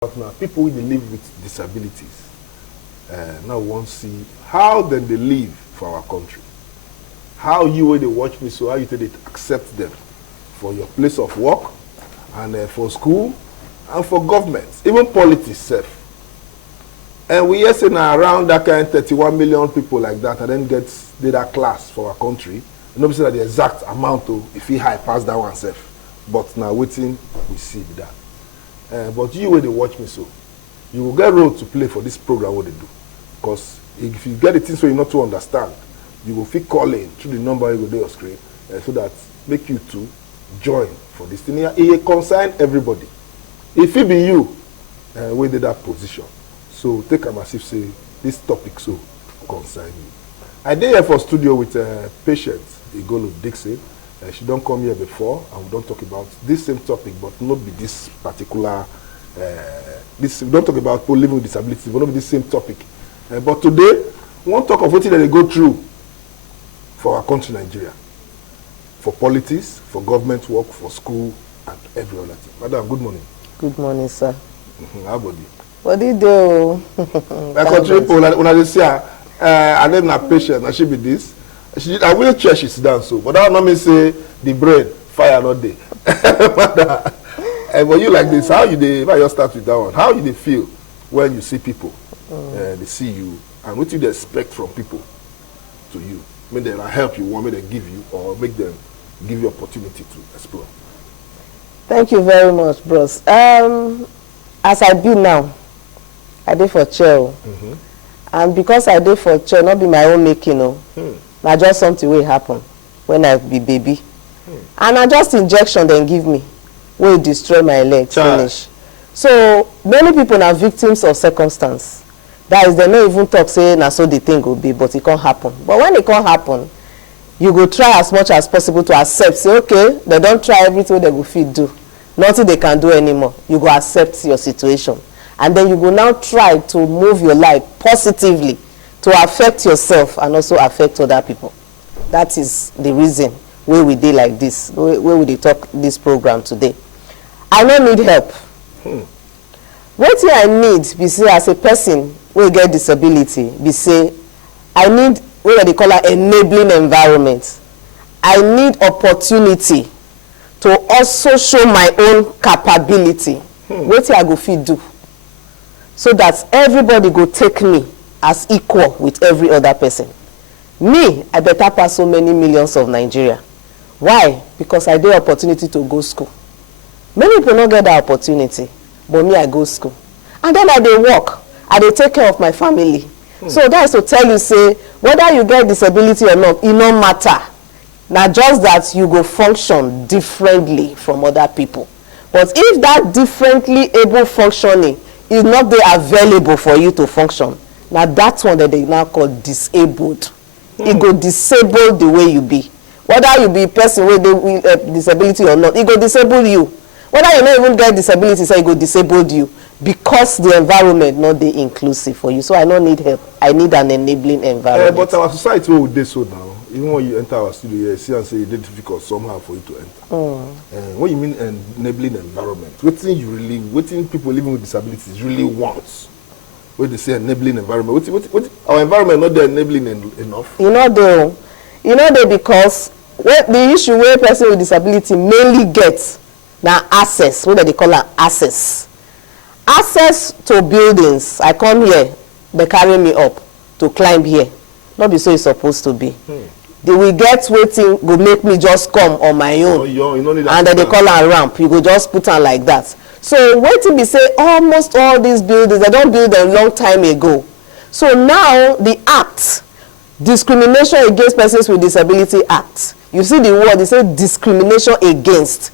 But now, people who live with disabilities now want to see how then they live for our country. How you, when they watch me, so how you take it, accept them for your place of work, and for school, and for government, even politics self. And we are saying around that kind of 31 million people like that, and then get data class for our country. And obviously that the exact amount of, if he high pass that one self. But now waiting, we see that. But you, when they watch me, so you will get role to play for this program, what they do. Because if you get the things so you not to understand, you will feel calling through the number you will do your screen, so that make you to join for this thing. It concern everybody. If it be you, we did that position. So take a massive say, this topic so concern you. I did here for studio with patient IGOLO DICKSON. She don't come here before, and we don't talk about this same topic, but not be this particular. We don't talk about people living with disabilities, but not be this same topic. But today, we want to talk of what they go through for our country, Nigeria, for politics, for government work, for school, and every other thing. Madam, good morning. Good morning, sir. How about you? What do you do? My country people, when I say, and then a patient, and she be this. I wheelchair she sit down so, but that not mean say the brain fire not there. But you like this, how you dey? If I just start with that one, how you dey feel when you see people, they see you, and what you dey expect from people to you? Make them help you, want me to give you, or make them give you opportunity to explore. Thank you very much, bros. As I be now, I dey for chair, and because I dey for chair, not be my own making, no. Na just something will happen when I be baby. And I just injection then give me, will destroy my legs, finish. So many people are victims of circumstance. That is, they don't even talk, say, na so the thing will be, but it can't happen. But when it can't happen, you go try as much as possible to accept. Say, okay, they don't try everything they will fit do. Nothing they can do anymore. You go accept your situation. And then you go now try to move your life positively, to affect yourself and also affect other people. That is the reason why we did like this, where we talk this program today. I don't need help. What I need, be say as a person who get disability, be say I need what they call an enabling environment. I need opportunity to also show my own capability. What I go fit do, so that everybody go take me as equal with every other person. Me, I better pass so many millions of Nigeria. Why? Because I get opportunity to go school. Many people don't get that opportunity, but me, I go school. And then I dey work, I dey take care of my family. So that's to tell you, say, whether you get disability or not, it no matter. Now just that you go function differently from other people. But if that differently able functioning is not there available for you to function, now that's one that they now call disabled. It go disable the way you be. Whether you be a person with disability or not, it go disable you. Whether you don't even get disability, so it go disable you because the environment not the inclusive for you. So I don't need help. I need an enabling environment. But our society will do so now. Even when you enter our studio here, see and say it's difficult somehow for you to enter. What you mean enabling environment? What people living with disabilities really want? What they say enabling environment? What our environment not there enabling enough? You know they because the issue where person with disability mainly gets now access. What they call access to buildings. I come here, they carry me up to climb here. Not be so it's supposed to be. They will get waiting, go make me just come on my own. And then they call a ramp. You go just put on like that. So waiting be say almost all these buildings, they don't build them a long time ago. So now the act, Discrimination Against Persons with Disability Act. You see the word, they say discrimination against.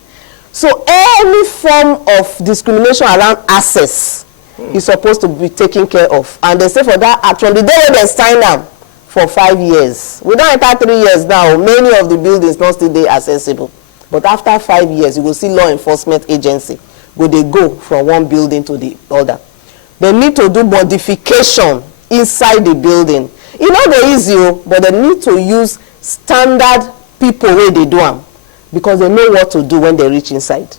So any form of discrimination around access is supposed to be taken care of. And they say for that act, from the day when they sign up for 5 years. We don't enter 3 years now. Many of the buildings not still there accessible. But after 5 years, you will see law enforcement agency where they go from one building to the other. They need to do modification inside the building. It's not very easy, but they need to use standard people where they do them, because they know what to do when they reach inside.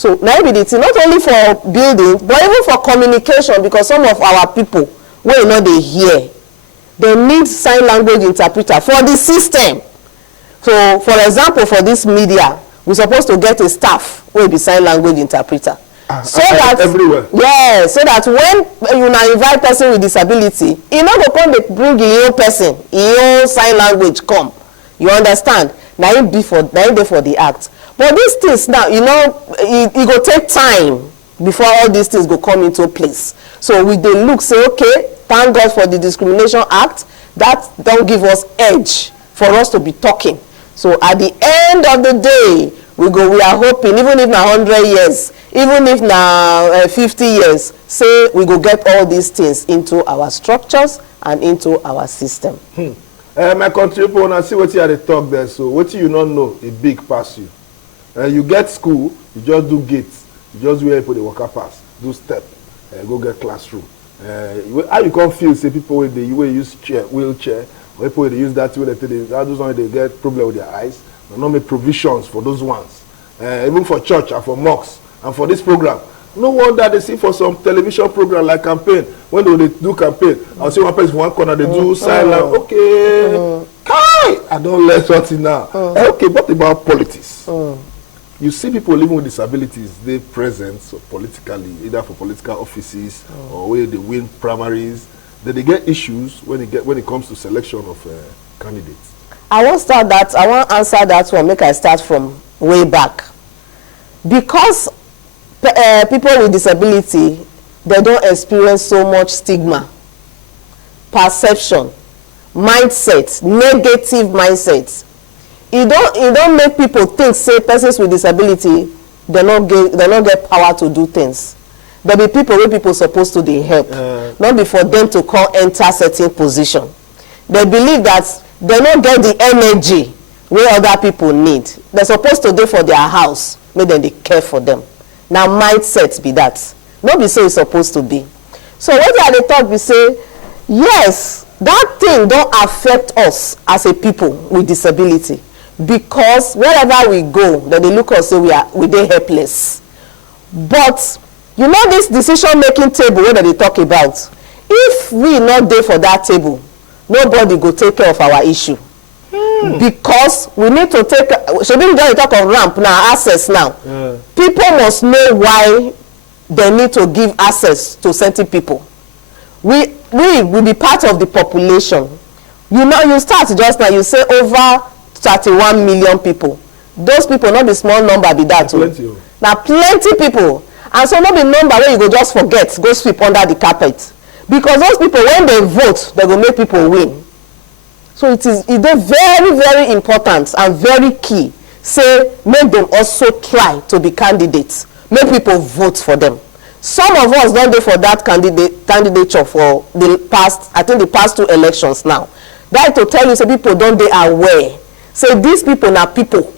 So now be the thing, not only for building, but even for communication, because some of our people, wey no dey hear, they need sign language interpreter for the system. So, for example, for this media, we're supposed to get a staff wey be sign language interpreter. So that everywhere. Yeah, so that when you now invite person with disability, you know go come dey bring your own person, your own sign language come. You understand? Now it be for the act. But these things now, you know, it go take time before all these things go come into place. So we dey look say, okay, thank God for the Discrimination Act. That don't give us edge for us to be talking. So at the end of the day, we are hoping, even if na 100 years, even if na 50 years, say we go get all these things into our structures and into our system. My country people, when I see what you had to talk there, so what you not know, a big pass you. You get school, you just do gates, you just where people the worker pass, do step, go get classroom. How you can't feel say people with the use wheelchair, or people they use that way they get problem with their eyes. They not make provisions for those ones. Even for church and for mosques and for this program. No wonder they see for some television program like campaign, when they do campaign, I'll see one person from one corner, they do silent. Okay, I don't learn something now. Okay, what about politics? You see people living with disabilities, they present so politically, either for political offices or where they win primaries. Then they get issues when it comes to selection of candidates. I won't answer that one. Make I start from way back. Because people with disability, they don't experience so much stigma, perception, mindset, negative mindset. It don't make people think say persons with disability they not get power to do things. There be people where people supposed to dey help, not be for them to come enter certain position. They believe that they don't get the energy where other people need. They're supposed to do for their house, make them they care for them. Now mindset be that. Not be so it's supposed to be. So what they talk, we say, yes, that thing don't affect us as a people with disability. Because wherever we go, that they look us say we dey helpless. But you know this decision-making table where they talk about, if we not there for that table, nobody go take care of our issue. Because we need to take, should we just talk of ramp now, access now. People must know why they need to give access to certain people. We will be part of the population. You know, you start just now, you say over 31 million people. Those people not be small number be that too. Now plenty people. And so not be number where you go just forget, go sweep under the carpet. Because those people, when they vote, they will make people win. So it is very, very important and very key. Say, make them also try to be candidates. Make people vote for them. Some of us don't do for that candidature for the past, I think the past 2 elections now. That to tell you, say people don't they aware. Say these people are people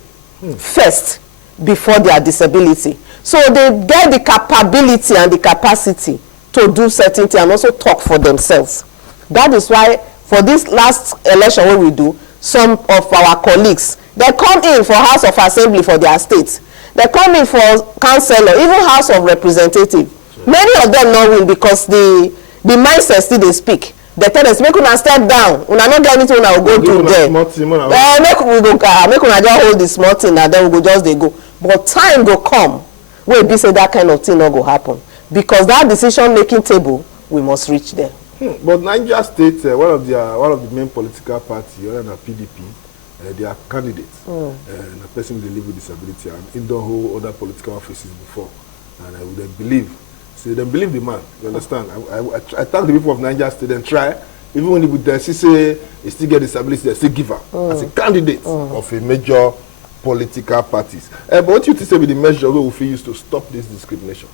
first before their disability. So they get the capability and the capacity to do certain things and also talk for themselves. That is why for this last election what we do, some of our colleagues, they come in for House of Assembly for their states. They come in for councillor, even House of Representative. Sure. Many of them not win because the mindset still they speak. They tell us, make una step down. Una not get anything, una will go do there. Make una just hold the small thing and then we go just they go. But time go come where be say that kind of thing not go happen. Because that decision-making table, we must reach there. But Niger State, one of the main political parties, other than PDP, they are candidates. And a person with a living disability and in the whole other political offices before. And I would believe. So they believe the man. You understand? I thank the people of Niger State and try. Even when they say they still get disability, they still give her as a candidate of a major political parties. But what you say with the measure we will use to stop this discrimination?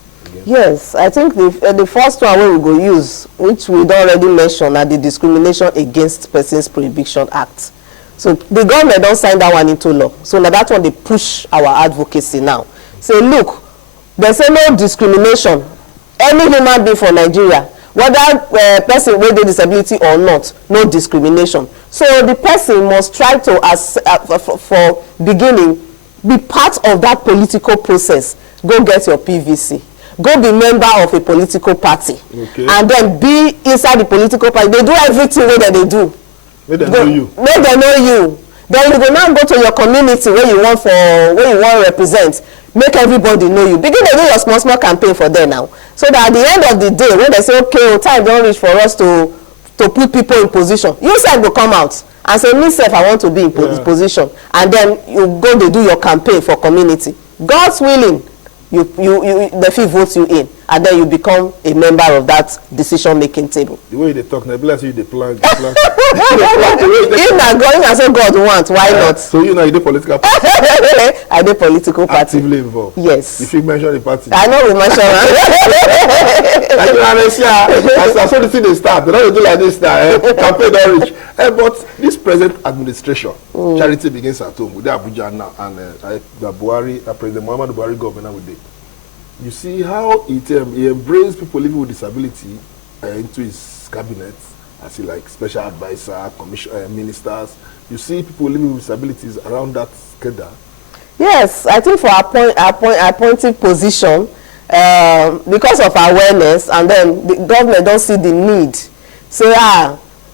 Yes, I think the first one we go use, which we already mentioned, are the Discrimination Against Persons Prohibition Act. So the government don't sign that one into law. So now that one they push our advocacy now. Say, look, there's no discrimination. Any human being for Nigeria, whether person with a disability or not, no discrimination. So the person must try to, for beginning, be part of that political process. go get your PVC, go be member of a political party, and then be inside the political party. They do everything where they do. Make them know you. Make them know you. Then you go now go to your community where you want to represent. Make everybody know you. Begin to do your small campaign for them now. So that at the end of the day, when they say, okay, time don't reach for us to put people in position, you said go come out and say, me self, I want to be in position. And then you go to do your campaign for community. God's willing, the fee votes you in, and then you become a member of that decision-making table. The way they talk, they bless you, they plan. If I say God wants, why not? So you know you do political party? I do political party. Actively involved? Yes. If you mention the party? I know we mention I saw the thing they start. They don't do like this now. Campaign don't reach. But this present administration, charity begins at home with the Abuja now, and the Buhari, President Muhammadu Buhari governor with it. You see how he embraced people living with disability into his cabinet, as he like special advisor, ministers. You see people living with disabilities around that schedule. Yes, I think for appointed position, because of awareness, and then the government don't see the need. Say,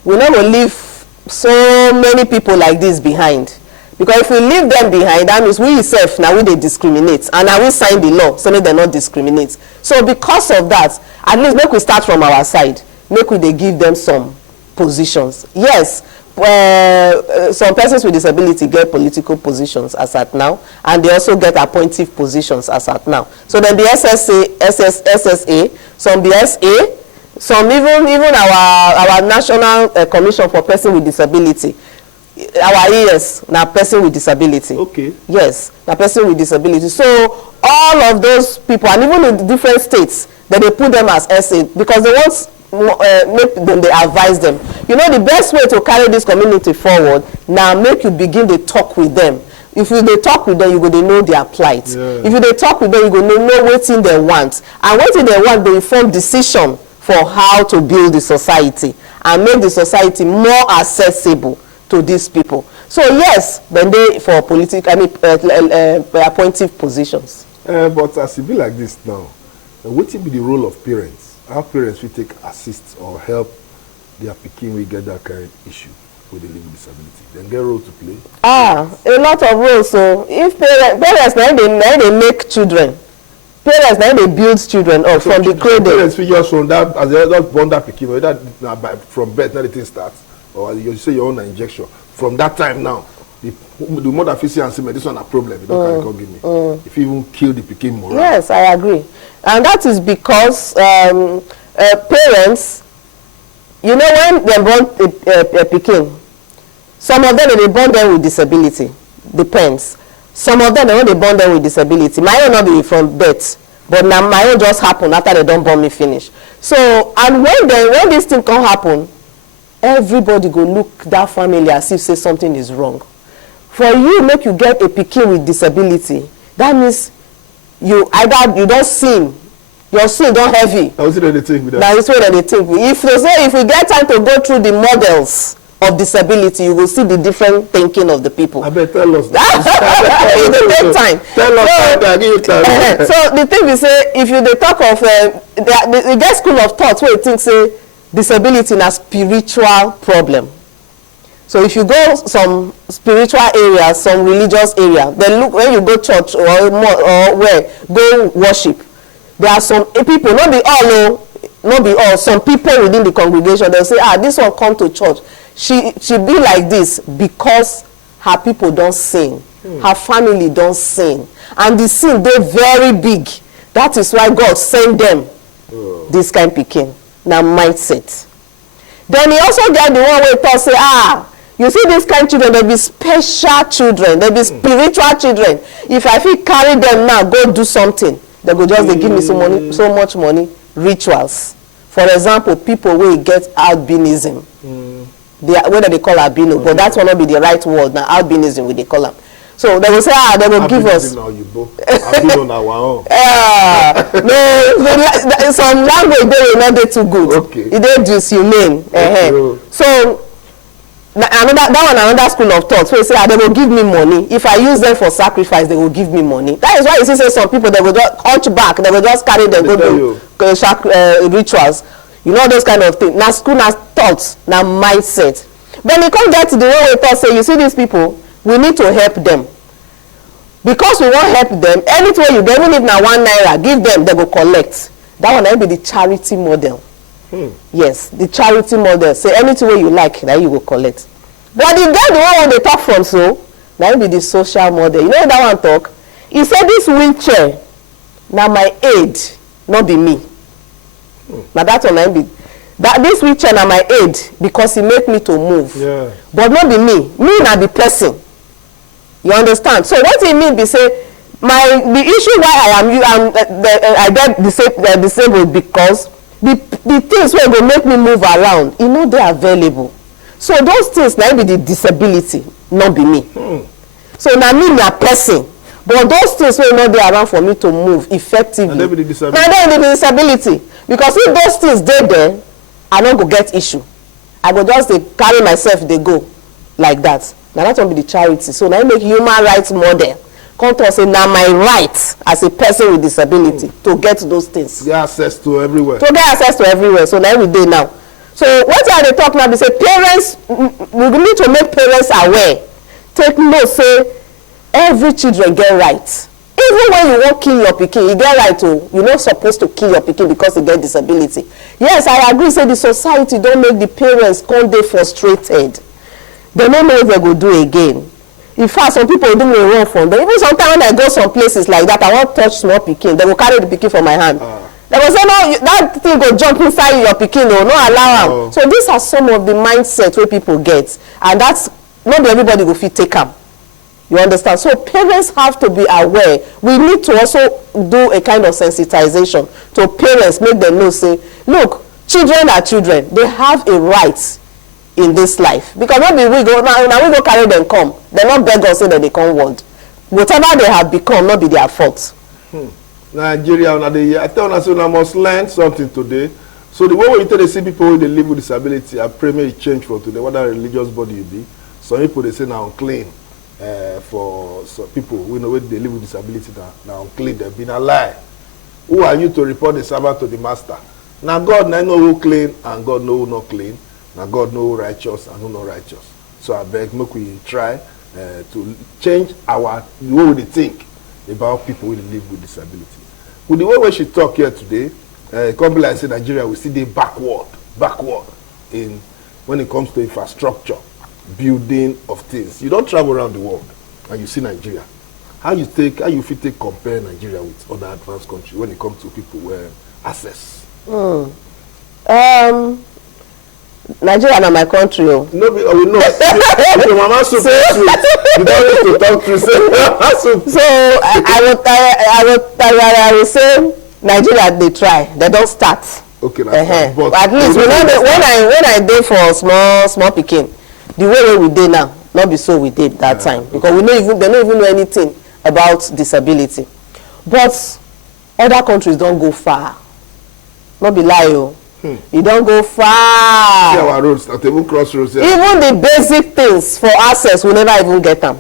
we're not going to leave so many people like this behind. Because if we leave them behind, that means we itself, now we they discriminate. And now we sign the law, so they not discriminate. So because of that, at least make we start from our side. Make we they give them some positions. Yes, some persons with disability get political positions as at now, and they also get appointive positions as at now. So then the SSA, some the SA, some even our National Commission for Persons with Disability. Our ES, now person with disability. Okay. Yes, now person with disability. So all of those people, and even in different states, that they put them as SA because they want make them, they advise them. You know, the best way to carry this community forward now, make you begin to talk with them. If you they talk with them, you go to know their plight. Yeah. If you they talk with them, you go to know what thing they want, and what thing they want, they inform decision for how to build the society and make the society more accessible to these people. So yes, then they for political, appointive positions. But as it be like this now, what will be the role of parents? How parents will take assist or help their pikin we get that kind of issue with the living disability? Then get a role to play. A lot of roles. So if parents now they make children. Parents now they build children up from the cradle. Parents figure from that as they just born that pikin, that from birth now the thing starts. Or you say your own injection. From that time now, the mother feel and say, this one a problem. You don't give me. If you even kill the pikin moral. Yes, I agree. And that is because parents, you know, when they born a pikin, some of them they born them with disability. Depends. Some of them they born them with disability. My own not be from birth, but now my own just happen after they don't born me finish. So, and when this thing can happen, everybody go look that family as if say something is wrong. For you, make you get a pikin with disability, that means you don't sin, your sin don't heavy. That's what they think with that. That's what they think. If we get time to go through the models of disability, you will see the different thinking of the people. I bet tell us. It will take time. Tell us. Give you time. So the thing is, say if you they talk of the get school of thought where you think say disability in a spiritual problem. So if you go some spiritual areas, some religious area, then look when you go church or where go worship, there are some people, not be all, some people within the congregation, they'll say, this one come to church. She be like this because her people don't sing, her family don't sing, and the sin they very big. That is why God sent them this kind of pikin. Now mindset. Then he also get the one where he say, you see these kind of children, they be special children, they be spiritual children. If I feel carry them now, go do something, they go just they give me so much money. Rituals. For example, people will get albinism. Whether they call albino, but that will not be the right word now. Albinism, will they call them? So they will say, they will give us. Now you both. Albino now, wow. No, some language they will not be too good. Okay. It they just humane. So another school of thought. So you say, they will give me money. If I use them for sacrifice, they will give me money. That is why you see say some people, they will just hunch back, they will just carry them, go do rituals. You know, those kind of things. Now school, now thoughts, now mindset. When you come get to the way we thought, say, you see these people, we need to help them. Because we won't help them, anything you get, even if now 1 naira, give them, they will collect. That one will be the charity model. Yes, the charity model. Say anything you like, that you will collect. But the guy, the one they talk from, so that will be the social model. You know that one talk? He said this wheelchair, now my aid, not be me. Now that one be that this wheelchair now my aid because he make me to move. Yeah. But not be me. Me not the person. You understand? So what it mean be say the issue why I get disabled because the things where go make me move around, you know, they're available. So those things now be the disability, not be me. So now me a person, but those things will not be around for me to move effectively. And then be the disability. Now then the disability, because if those things there, I don't go get issue. I go just carry myself, they go like that. Now that will be the charity. So now I make human rights model. Come to say now my right as a person with disability to get those things. Get access to everywhere. To get access to everywhere. So now every day now. So what are they talking about? They say parents, we need to make parents aware. Take note, say every children get rights. Even when you won't kill your pikin, you get right to, you're not supposed to kill your pikin because you get disability. Yes, I agree, say the society don't make the parents come dey frustrated. They don't know if they go do again. In fact, some people do me wrong from them. Even sometimes when I go some places like that, I won't touch small pikin. They will carry the pikin from my hand. They will say, no, that thing go jump inside your pikin, no allow them. So these are some of the mindset where people get. And that's, not everybody will fit take them. You understand? So parents have to be aware. We need to also do a kind of sensitization to parents, make them know, say, look, children are children. They have a right in this life. Because maybe we go carry them come. They not beg us say that they come world. Whatever they have become, not be their fault. Nigeria, I tell us I must learn something today. So the way we tell the see people who they live with disability, I pray may change for today, whether religious body you be. Some people they say now unclean. For some people who know they live with disability now unclean, they've been a lie. Who are you to report the Sabbath to the master? Now God now know who clean and God know who not clean. Now God know who righteous and who not righteous. So I beg, make we try to change the way we think about people who live with disability. With the way she talk here today, come like say Nigeria we see they backward in when it comes to infrastructure, building of things. You don't travel around the world and you see Nigeria. How you fit take compare Nigeria with other advanced countries when it comes to people where access? Nigeria na my country. No, we know. Your mama soup. You don't need to talk to say. So I will say Nigeria they try. They don't start. Okay, that's but at least when I did for small pikin, the way we did now, not be so we did that time because they don't even know anything about disability. But other countries don't go far. Not be lie. You don't go far. See our roads, not even crossroads. Yeah. Even the basic things for access, we never even get them.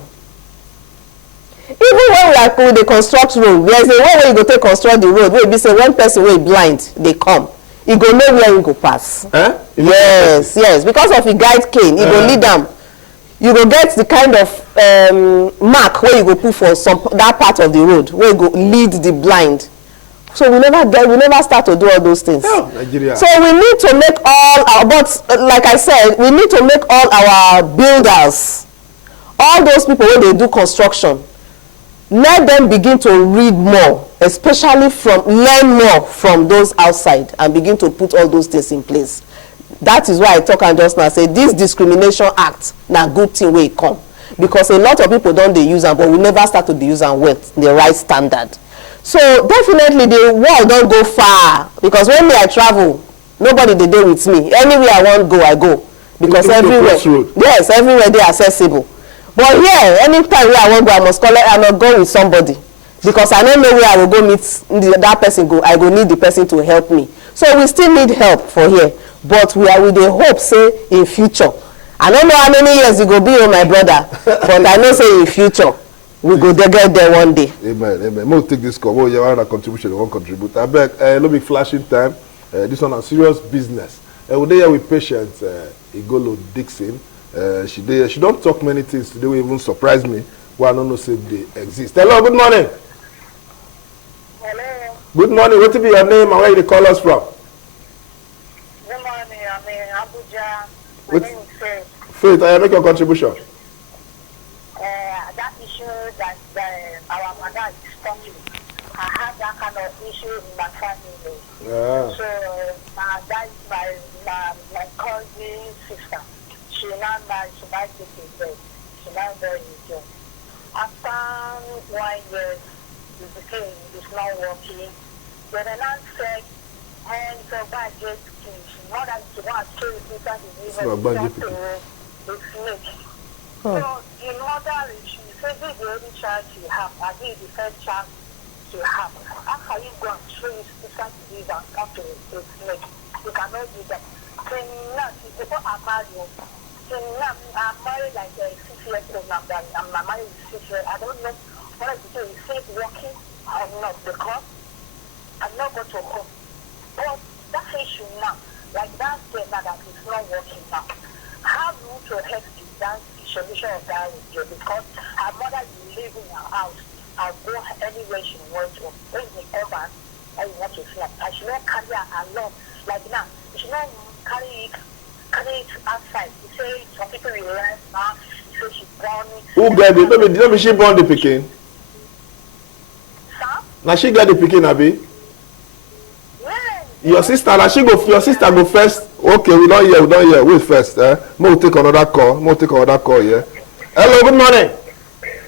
Even when we are with the construct road, there's a way where you go to construct the road. Where you say one person will blind, they come. You go know where you go pass. Yes, because of the guide cane, you go lead them. You go get the kind of mark where you go put for that part of the road where you go lead the blind. So we never start to do all those things. Nigeria. So we need to make like I said, we need to make all our builders, all those people when they do construction, let them begin to read more, especially learn more from those outside and begin to put all those things in place. That is why I talk and just now say this discrimination act na good thing where it come. Because a lot of people don't use them, but we never start to use them with the right standard. So definitely the world don't go far because when I travel, nobody they do with me. Anywhere I want go, I go because everywhere, yes, everywhere they accessible. But here, anytime where I want go, I must go with somebody because I don't know where I will go meet that person. I go need the person to help me. So we still need help for here, but we are with the hope say in future I don't know how many years you go be, oh my brother, but I know say in future we go get there one day. Amen, amen. We'll take this call. You want a contribution, you won't contribute. I beg, let me flashing time. This one a serious business. We're there with patient IGOLO DICKSON. She don't talk many things today. Will even surprise me. Why I don't know say they exist. Hello, good morning. Hello. Good morning. What be your name and where you call us from? Good morning. I'm in Abuja. My What? name is Faith. Faith, I make your contribution. That issue that our mother is talking, I had that kind of issue in my family. Yeah. So that is my cousin's sister. She now married, she might take a bed. She now married again. After 1 year, the thing is not working. Then I now said, and so bad just more than she wants to because it's even to the snake. So in mother, she said this is the only child she has. I think the first child she has. How can you go and trace sister to this and come to the snake? You cannot do that. Then now, before I married, I'm married like 6 years old now. I'm married 6 years. I don't know what I say. Is it working or not? Because I'm not going to home. But that issue now, like that thing now that is not working now, how do you to help that solution of that issue? Because her mother is living in her house and go anywhere she wants to. When they come back, and you want to snap. I should not carry her along. Like now, you should not carry it outside. You say some people will learn now. You say she's born. Who get it? Let me she born the pikin. Sir? Now she get the pikin, Abi. Yes. Your sister go first. Okay, we don't hear. Wait first. We'll take another call, yeah. Hello, good morning. Good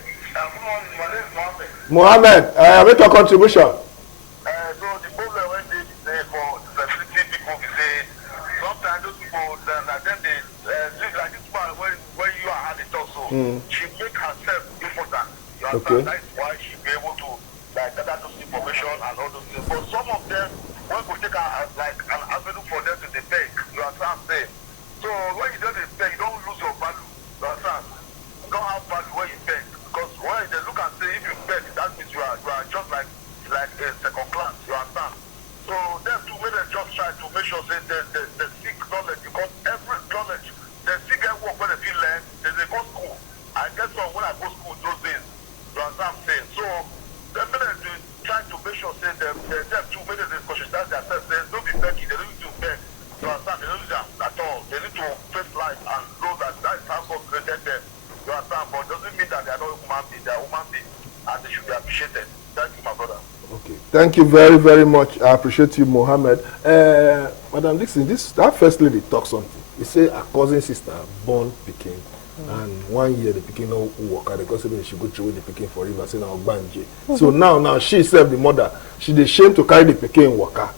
morning, my name is Mohammed, make your contribution. So the problem when they say for disability people, we say sometimes those people then they live like this man when you are had it also. She make herself important. You understand? Okay. That's why she be able to like gather those information and all those things. But some of them when we take her as like an avenue for them to debate. You understand? Say. So when you don't debate, you don't lose your value. You understand? You don't have value when you beg. Because when they look and say if you beg, that means you are just like a second class. You understand? So them two men just try to make sure say they seek knowledge because every knowledge they seek get work when they feel learn. They go school. I guess so when I go school those days. You understand what I'm saying? So them men try to make sure say them two men they conscientize themselves. They don't be begging. They don't need to beg. You understand? They don't need that at all. They need to face life and know that is how God created them. You understand? But it doesn't mean that they are not human beings. They are human beings and they should be appreciated. Thank you, my brother. Okay, thank you very, very much. I appreciate you, Mohammed. Madam Dixon, that first lady talk something. He say a cousin sister born pikin, and 1 year the pikin no work out because she go through the pikin for river, say now banje. So now she serve the mother. She dey shame to carry the pikin waka.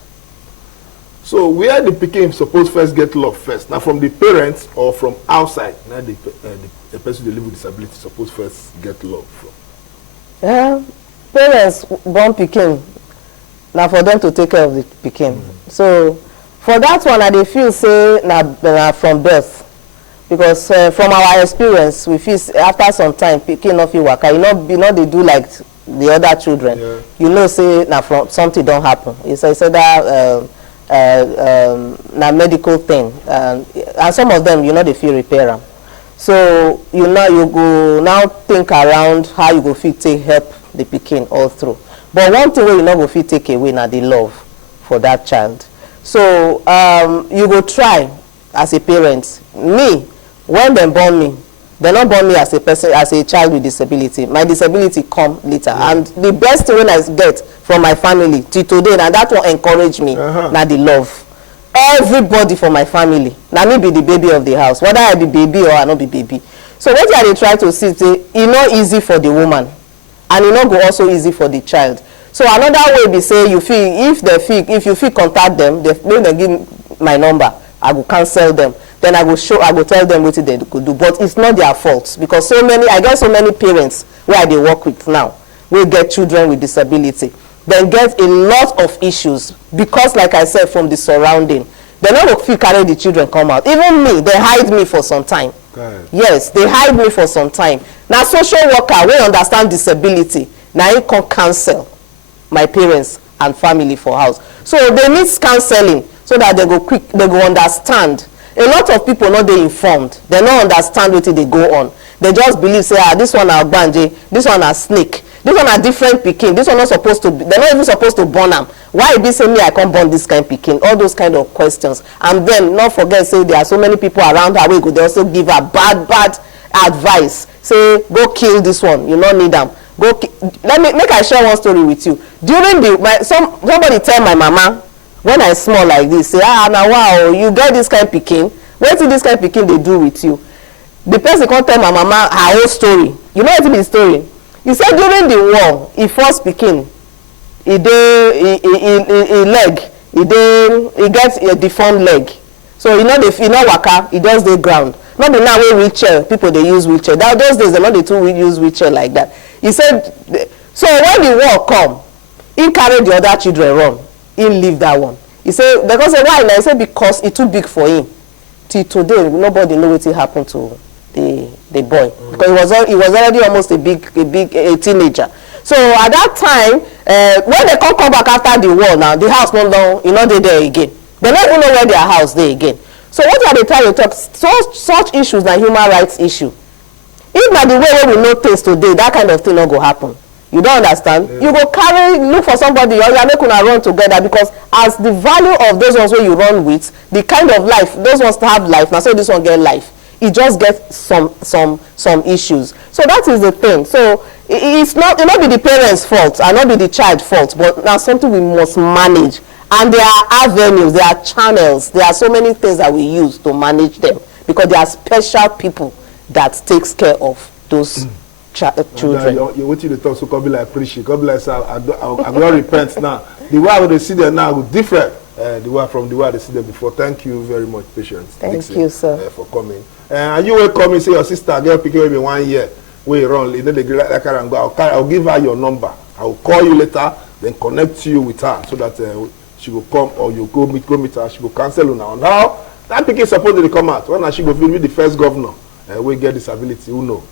So where the pikin suppose first get love first? Now from the parents or from outside? Now the person who live with disability suppose first get love from. Parents born pikin na for them to take care of the pikin. So for that one I dey feel say na from birth, because from our experience we feel after some time pikin no fit waka. You know they do like the other children. Yeah. You know say na from something don happen. It's that na medical thing, and some of them they fit repair am. So you go now think around how you go fit take help the pikin all through. But one thing wey you no go fit take away na the love for that child. So you go try as a parent. Me, when dem born me, dem no born me as a person, as a child with disability. My disability come later. And the best thing when I get from my family till today, and that one encourage me, na the love. Everybody for my family, na me be the baby of the house, whether I be baby or I no be baby. So what I dey try to see say e no easy for the woman, and e no go also easy for the child. So another way be say you feel if you feel contact them, make dem give my number, I go cancel them. Then I go tell them wetin they could do. But it's not their fault, because I get so many parents where they work with now, we get children with disability. They get a lot of issues because, like I said, from the surrounding. They no go fit carry the children come out. Even me, they hide me for some time. Yes, they hide me for some time. Now social worker wey understand disability, na him come counsel my parents and family for house. So they need counseling so that they go understand. A lot of people no dey informed. They no understand wetin dey go on. They just believe say this one na ogbanje, this one na snake, this one na different pikin, this one not supposed to be, they're not even supposed to born am. Why e be say me I can't born this kind pikin? All those kind of questions. And then not forget say there are so many people around her wey go dey also give her bad advice. Say go kill this one, you no need am. Let me make I share one story with you. During somebody tell my mama when I small like this, say now wow, you get this kind pikin, wetin this kind pikin dey do with you? The person come tell my mama her whole story. You know wetin be the story? He said during the war, he first pikin, he gets a deformed leg. So he no waka, he just dey ground. Not be now wey wheelchair, people dey use wheelchair. Those days they no dey too use wheelchair like that. He said, so when the war come, he carry the other children run. He leave that one. He said, because why? He said because it too big for him. Till today, nobody know wetin happen to the boy, because he was already almost a teenager. So at that time, when they come back after the war, now the house no dey there again. They don't even know where their house dey again. So what are they trying to talk? Such issues na human rights issue. If na the way we know things today, that kind of thing no go happen. You don't understand? Yeah. You go look for somebody or you make una run together, because as the value of those ones where you run with, the kind of life those ones have life. Now so this one get life. It just gets some issues. So that is the thing. So it not be the parents' fault and not be the child's fault, but now something we must manage. And there are avenues, there are channels, there are so many things that we use to manage them, because there are special people that takes care of those children. You want you to talk so come be like preaching, come be like say I don't repent now. The way they see them now is different. The way from the way they see them before. Thank you very much, Patience. Thank you, sir, for coming. And you will come and say your sister girl picking maybe 1 year. We run, you know they like her and go. I'll give her your number. I will call you later, then connect you with her so that she will come, or you go meet her. She will cancel now. Now that picking supposed to come out. When she go be the first governor, we get disability. Who know?